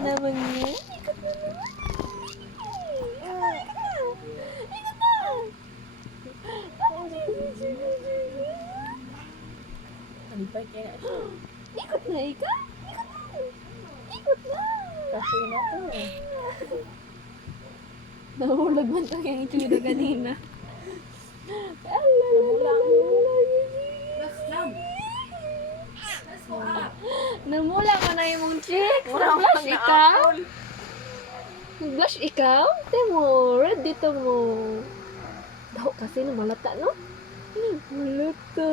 naman yun. Ikot na naman. Ikot na. Alipay kaya siya. Ikot na, ikot. Ikot na. Kasi na to eh. Nahulog man lang yung itsura kanina. Namula ka na yung mong chick. Nag-blush ikaw? Nag-blush ikaw? Temo, red dito mo. Daho kasi na malata, no? Malata.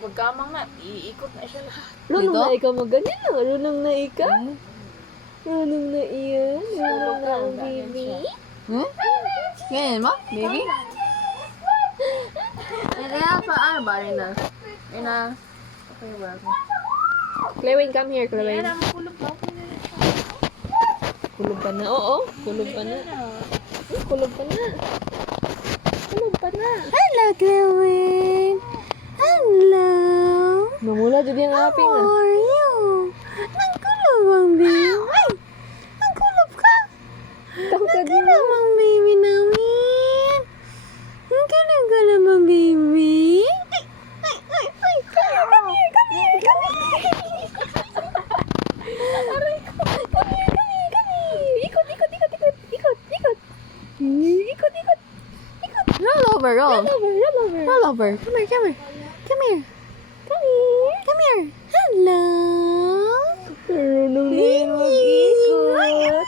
Magkamang na, iikot na siya lahat. Runong na ikaw maganyan na. Runong na ikaw. Runong na iyan. Runong na ang baby. Ganyan mo, baby? Kaya pa, ano ba rin na? Ayun na. Okay ba? Clewin, come here, Clewin. Kaya na, makulog ba? Kulog pa na. Oo, kulog pa na. Kulog pa na. Kulog pa na. Hello, Clewin. Hello. Namula dyan yung aping How ah. are you? Nagkulob ang baby. Ay, nagkulob ka. Tangkad mo. Nagkulob ang baby namin. Nagkulob ka na ba, baby? Ay. Come here. Aray ko. Come here. Ikot. Roll over. Roll over. Roll over. Come here. Hello. Runong na yung mag-ikot.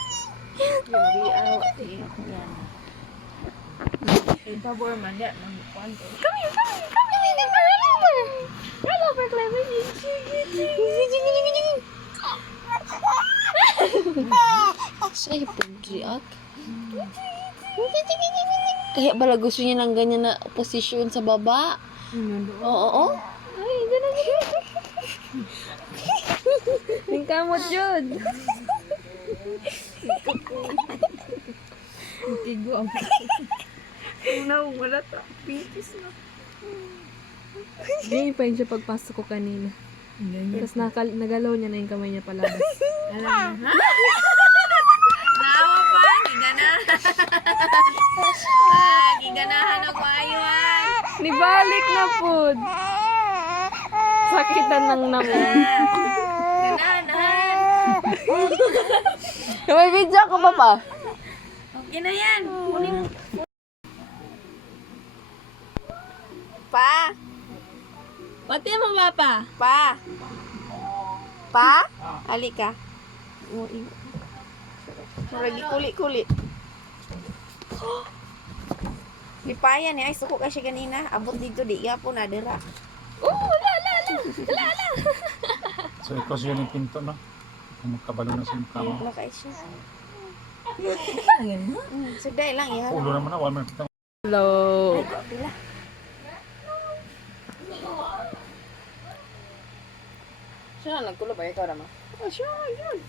Hindi, awat eh. Yan. Ito, Borman, yan. Nangbukuan ko. Roll over, Clewin. Say, pag-react. Kaya pala gusto niya ng ganyan na posisyon sa baba. Oo. Ay, ganun. Yung kamot yun. Tigo ang wala ta. Pinkis na. Ganyan pa yun siya pagpasok ko kanina. Tapos nagalaw niya na yung kamay niya palabas. Alam mo, ha? Naawa pa, giganahan. Giganahan ako ayuan. Nibalik na po. Sakitan ng namin. Ganahan. May video ko ba pa? Okay na yan. Kunin mo. Pa? Pati mo ba pa? Pa? Halika. Lagi kuli-kuli. Lipayan eh. Ay, suko kasi kanina. Abot dito, di iya po nadira. La. So, ikaw siya ng pinto, no? Kung magkabalo na sa mukha mo. Wala kayo siya. Suday lang, iya. Ulo naman na, wala man kita. Hello. Ay, kapila. Siya na nagkulo ba ikaw naman? Oh, siya yun.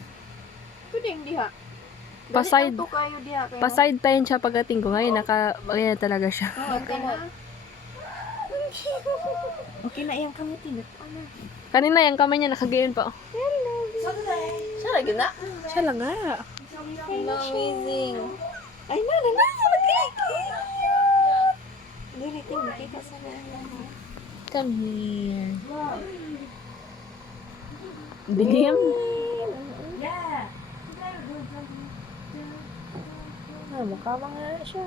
Pwede yung diha. Paside. Ganito kayo diha. Kayo. Pa-side pa yun siya pagdating ko. Ngayon, ganyan talaga siya. Oh, okay na. Okay na iyang kamitin. Ano? Kanina, yung kamay niya nakagayon pa. Siya lagi na? Siya lang nga. Amazing. Ay, na. Mag-like. Dili, makita sa mga. Come here. Biliam. Mukha ba nga siya?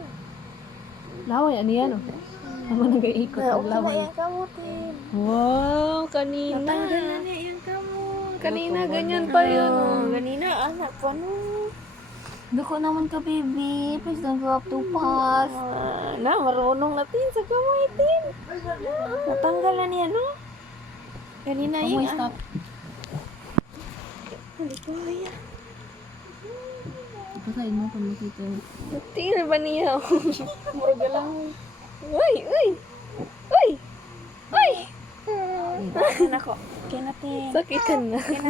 Laway, ano yan oh? Tama nag-iikot. Okay na Laway. iyang kamutin. Wow, kanina. Natanggal na niya iyang kamot. Kanina, ganyan pa yun oh. Ganina, anak ko no. Dako naman ka, baby. Please don't go up too fast. Na, marunong natin sa kamutin. Natanggal na niya, no? Kanina Kamoy, yung... stop. Halika, Maya. Pasahin mo kung makita. Tingnan ba niya? Muraga lang. Uy! Anak ko. Kaya natin. Sakitan na.